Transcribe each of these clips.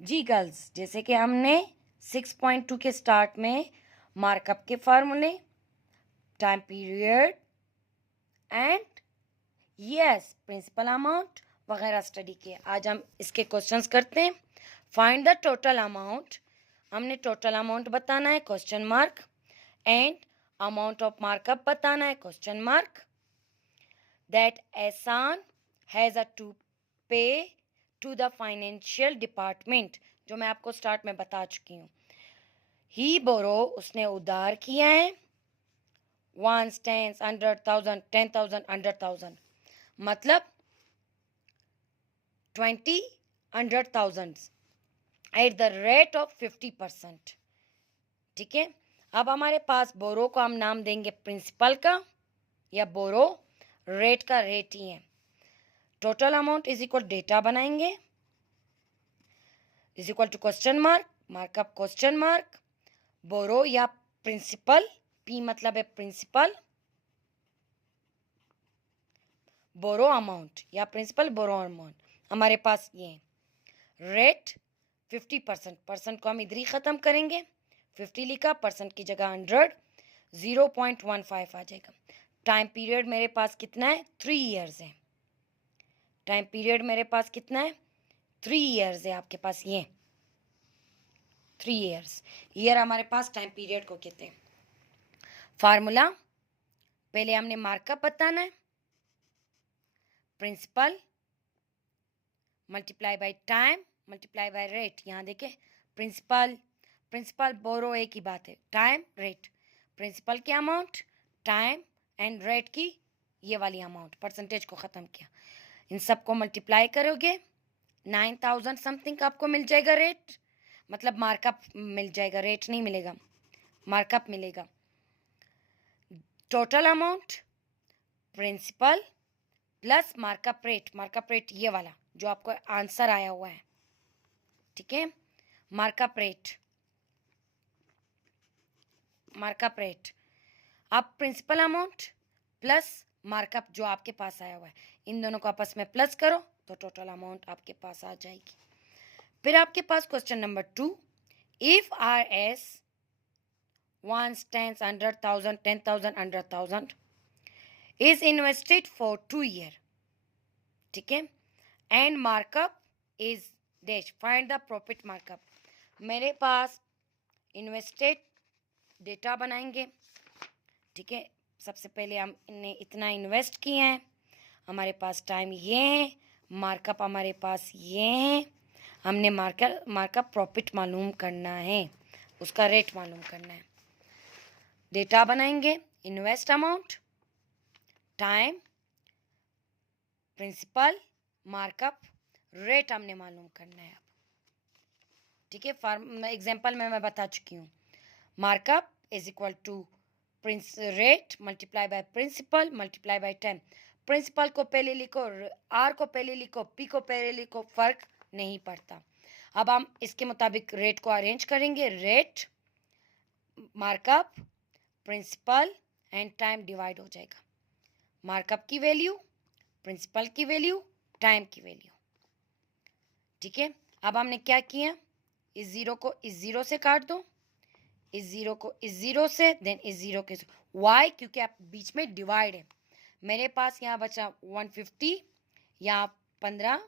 जी girls, जैसे कि हमने 6.2 के स्टार्ट में मार्कअप के फार्मूले, time period and yes principal amount वगैरह स्टडी किए। आज हम इसके क्वेश्चंस करते हैं। फाइंड द टोटल अमाउंट, हमने टोटल अमाउंट बताना है question mark, and amount of markup बताना है question mark. That Ehsan has a to pay to the financial department, जो मैं आपको स्टार्ट में बता चुकी हूँ। ही बोरो, उसने उधार किया है। वंस, टेंस, 100,000, 10,000, 100,000, मतलब 20, 100,000 एट द रेट ऑफ 50%। ठीक है, अब हमारे पास बोरो को हम नाम देंगे प्रिंसिपल का या बोरो, रेट का रेट ही है। Total amount is equal data बनाएंगे, is equal to question mark, markup question mark, borrow या प्रिंसिपल, पी मतलब है प्रिंसिपल, बोरो अमाउंट या प्रिंसिपल बोरो अमाउंट। हमारे पास ये रेट 50%, परसेंट को हम इधर ही ख़त्म करेंगे, 50 लिखा, परसेंट की जगह 100, 0.15 आ जाएगा। टाइम पीरियड मेरे पास कितना है, 3 ईयर्स है। टाइम पीरियड मेरे पास कितना है, 3 ईयर्स है आपके पास, ये 3 ईयर्स। ईयर हमारे पास टाइम पीरियड को कहते हैं। फार्मूला, पहले हमने मार्कअप बताना है, principal multiply by time multiply by rate. यहाँ देखें, प्रिंसिपल प्रिंसिपल बोरो एक ही बात है, टाइम रेट, प्रिंसिपल की अमाउंट, टाइम एंड रेट की ये वाली अमाउंट, परसेंटेज को ख़त्म किया। इन सबको मल्टीप्लाई करोगे 9,000 समथिंग आपको मिल जाएगा रेट, मतलब मार्कअप मिल जाएगा, रेट नहीं मिलेगा, मार्कअप मिलेगा। Total amount principal plus markup rate ये वाला जो आपको आंसर आया हुआ है। ठीक है, मार्कअप रेट आप प्रिंसिपल अमाउंट प्लस मार्कअप जो आपके पास आया हुआ है, इन दोनों को आपस में प्लस करो तो टोटल अमाउंट आपके पास आ जाएगी। फिर आपके पास question number 2, if R S 1, 10, 100,000, 10,000, 100,000 is invested for 2 year, ठीक है, and markup is dash, find the profit markup. मेरे पास इन्वेस्टेड डेटा बनाएंगे। ठीक है, सबसे पहले हमने इतना इन्वेस्ट किया है, हमारे पास टाइम ये है, मार्कअप हमारे पास ये है, हमने मार्कअप प्रॉफिट मालूम करना है, उसका रेट मालूम करना है। डेटा बनाएंगे, invest amount, time, principal, markup, rate हमने मालूम करना है। ठीक है, एग्जाम्पल में मैं बता चुकी हूँ। Markup is equal to rate multiply by principal multiply by time. Principal को पहले लिखो, आर को पहले लिखो, पी को पहले लिखो, फर्क नहीं पड़ता। अब हम इसके मुताबिक रेट को अरेंज करेंगे, rate markup principal and time divide हो जाएगा, मार्कअप की वैल्यू, प्रिंसिपल की वैल्यू, टाइम की वैल्यू। ठीक है, अब हमने क्या किया, इस ज़ीरो को इस ज़ीरो से काट दो, इस ज़ीरो को इस ज़ीरो से, देन इस ज़ीरो के वाई, क्योंकि आप बीच में डिवाइड है। मेरे पास यहाँ बचा 150, यहाँ 15,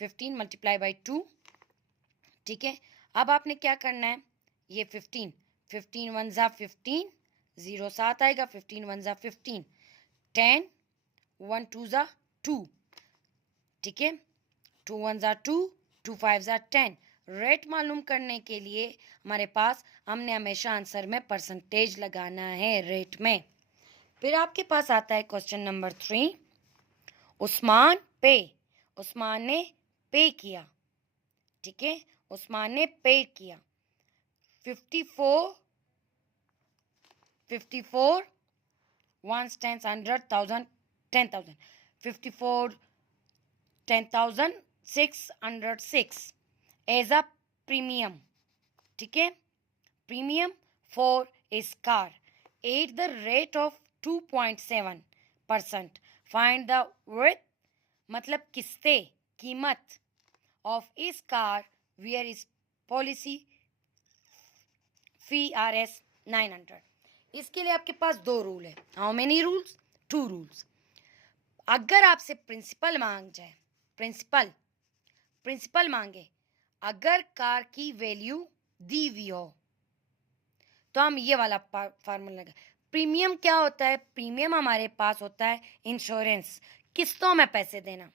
15 मल्टीप्लाई बाई 2। ठीक है, अब आपने क्या करना है, ये 15, 15 1 ज़ा 15, 0 7 आएगा, 15 1 ज़ा 15, 10, 1 2 ज़ा 2। ठीक है, 2 1 ज़ा 2, 2 5 ज़ा 10। रेट मालूम करने के लिए हमारे पास, हमने हमेशा आंसर में परसेंटेज लगाना है रेट में। फिर आपके पास आता है क्वेश्चन नंबर 3, उस्मान ने पे किया। ठीक है, उस्मान ने पे किया 54 1 10 100,000 10,000 54 10,000 606 एज अ प्रीमियम। ठीक है, प्रीमियम फॉर इस car at the rate of 2.7%। Find the worth, मतलब किस्ते, कीमत, ऑफ इस car where is policy fee R S 900। इसके लिए आपके पास 2 रूल है। How many rules? 2 रूल्स। अगर आपसे प्रिंसिपल मांग जाए, प्रिंसिपल मांगे, अगर कार की वैल्यू दी हुई हो तो हम ये वाला फार्मूला लगा। प्रीमियम क्या होता है? प्रीमियम हमारे पास होता है इंश्योरेंस, किस्तों में पैसे देना।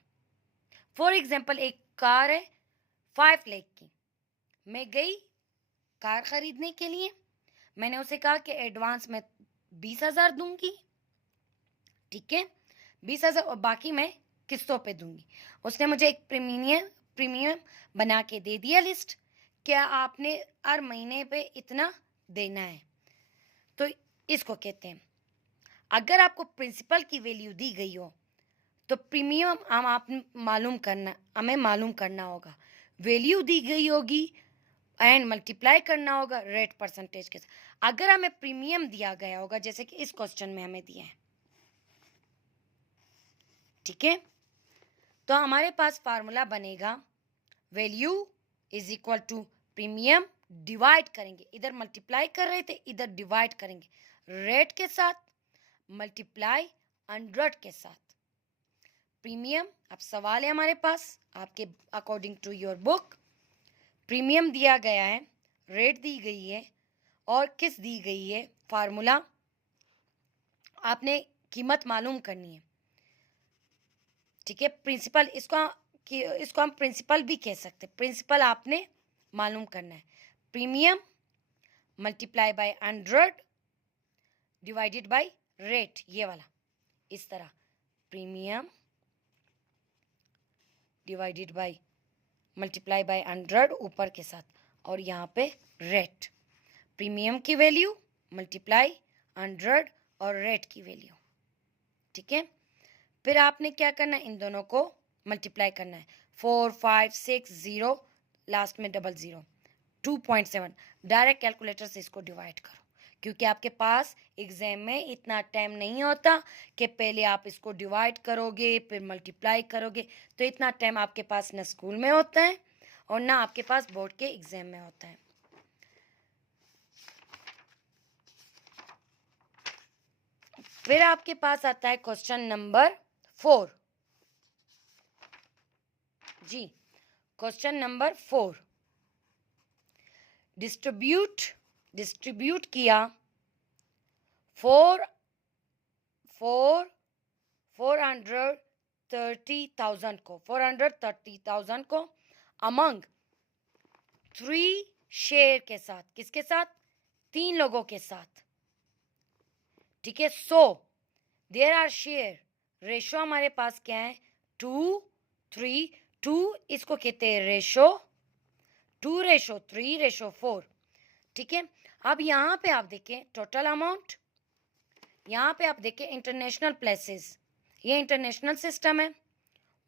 फॉर एग्जाम्पल एक कार है 5 लाख की, मैं गई कार खरीदने के लिए, मैंने उसे कहा कि एडवांस में 20,000 दूंगी, ठीक है, 20,000 और बाकी मैं किस्तों पे दूंगी। उसने मुझे एक प्रीमियम बना के दे दिया लिस्ट, क्या आपने हर महीने पे इतना देना है। तो इसको कहते हैं, अगर आपको प्रिंसिपल की वैल्यू दी गई हो तो प्रीमियम हमें मालूम करना होगा, वैल्यू दी गई होगी एंड मल्टीप्लाई करना होगा रेट परसेंटेज के साथ। अगर हमें प्रीमियम दिया गया होगा, जैसे कि इस क्वेश्चन में हमें दिया है, ठीक है, तो हमारे पास फार्मूला बनेगा value is equal to premium, divide करेंगे, इधर मल्टीप्लाई कर रहे थे, इधर डिवाइड करेंगे रेट के साथ, मल्टीप्लाई 100 के साथ। प्रीमियम, अब सवाल है हमारे पास आपके according to your book, premium दिया गया है, रेट दी गई है और किस दी गई है, फार्मूला, आपने कीमत मालूम करनी है, ठीक है। प्रिंसिपल, इसको हम प्रिंसिपल भी कह सकते हैं, प्रिंसिपल आपने मालूम करना है। Premium multiply by 100 divided by rate, ये वाला, इस तरह premium divided by multiply by 100 ऊपर के साथ, और यहाँ पे रेट, प्रीमियम की वैल्यू मल्टीप्लाई 100 और रेट की वैल्यू, ठीक है। फिर आपने क्या करना है, इन दोनों को मल्टीप्लाई करना है, 4 5 6 0 लास्ट में 00 2.7। डायरेक्ट कैलकुलेटर से इसको डिवाइड करो, क्योंकि आपके पास एग्जाम में इतना टाइम नहीं होता कि पहले आप इसको डिवाइड करोगे फिर मल्टीप्लाई करोगे, तो इतना टाइम आपके पास ना स्कूल में होता है और ना आपके पास बोर्ड के एग्जाम में होता है। फिर आपके पास आता है क्वेश्चन नंबर 4। जी, क्वेश्चन नंबर 4, डिस्ट्रीब्यूट किया 430,000 को अमंग 3 शेयर के साथ, किसके साथ? 3 लोगों के साथ, ठीक है। So there are share, ratio हमारे पास क्या है, 2 3 2, इसको कहते हैं रेशो, 2:3:4, ठीक है। अब यहाँ पे आप देखें टोटल अमाउंट, यहाँ पे आप देखें इंटरनेशनल प्लेसेस, ये इंटरनेशनल सिस्टम है,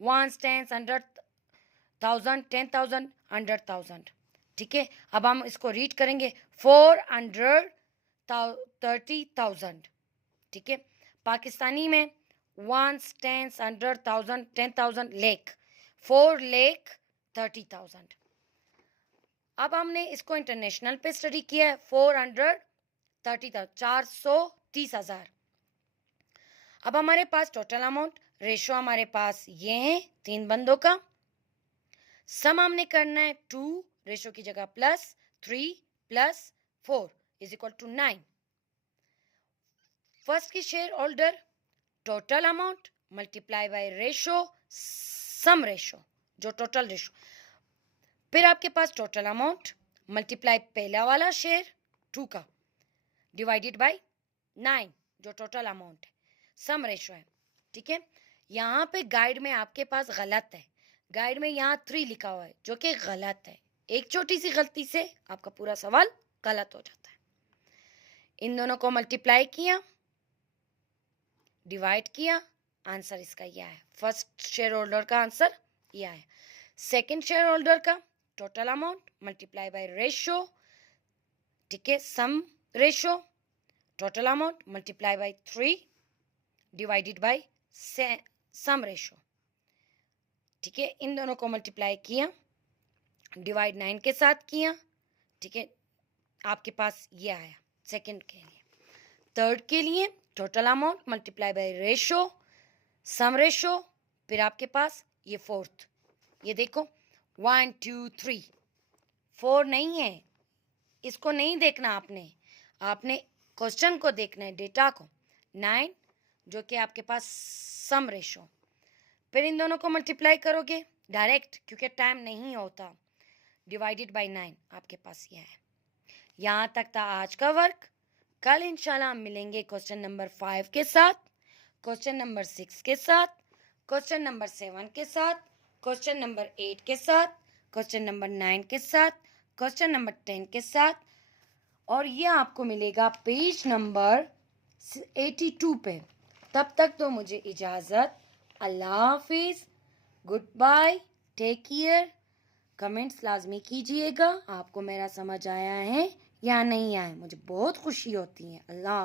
1 10 100,000 10,000 100,000, ठीक है। अब हम इसको रीड करेंगे 430,000, ठीक है। पाकिस्तानी में 1 10 100,000 10,000 लेख, 4,30,000। अब हमने इसको इंटरनेशनल पे स्टडी किया है, 430,000 430,000। अब हमारे पास टोटल अमाउंट, रेशो हमारे पास ये है 3 बंदों का, सम हमने करना है 2, रेशो की जगह +3 +4 इज इक्वल टू 9। फर्स्ट की shareholder, total amount multiply by ratio, sum ratio, जो टोटल रेशो, फिर आपके पास टोटल अमाउंट मल्टीप्लाई पहला वाला शेयर 2 का डिवाइडेड बाय 9 जो टोटल अमाउंट है, सम रेशो है, ठीक है। यहाँ पे गाइड में आपके पास गलत है, गाइड में यहाँ 3 लिखा हुआ है जो कि गलत है, एक छोटी सी गलती से आपका पूरा सवाल गलत हो जाता है। इन दोनों को मल्टीप्लाई किया, डिवाइड किया, आंसर इसका यह है। फर्स्ट शेयर होल्डर का आंसर यह है। सेकंड शेयर होल्डर का total amount multiply by ratio, ठीक है, sum ratio, total amount multiply by 3 divided by sum ratio, ठीक है। इन दोनों को मल्टीप्लाई किया, डिवाइड 9 के साथ किया, ठीक है, आपके पास ये आया सेकंड के लिए। थर्ड के लिए total amount multiply by ratio, sum ratio, फिर आपके पास ये फोर्थ, ये देखो 1 2 3, 4 नहीं है, इसको नहीं देखना आपने क्वेश्चन को देखना है, डेटा को। 9 जो कि आपके पास सम रेशो, फिर इन दोनों को मल्टीप्लाई करोगे डायरेक्ट क्योंकि टाइम नहीं होता, डिवाइडेड बाय 9 आपके पास ये है। यहाँ तक था आज का वर्क। कल इंशाल्लाह हम मिलेंगे क्वेश्चन नंबर 5 के साथ, क्वेश्चन नंबर 6 के साथ, क्वेश्चन नंबर 7 के साथ, क्वेश्चन नंबर 8 के साथ, क्वेश्चन नंबर 9 के साथ, क्वेश्चन नंबर 10 के साथ, और ये आपको मिलेगा पेज नंबर 82 पे। तब तक तो मुझे इजाज़त, अल्लाह हाफिज़, goodbye, take care. Comments लाजमी कीजिएगा आपको मेरा समझ आया है या नहीं आया, मुझे बहुत खुशी होती है। अल्लाह।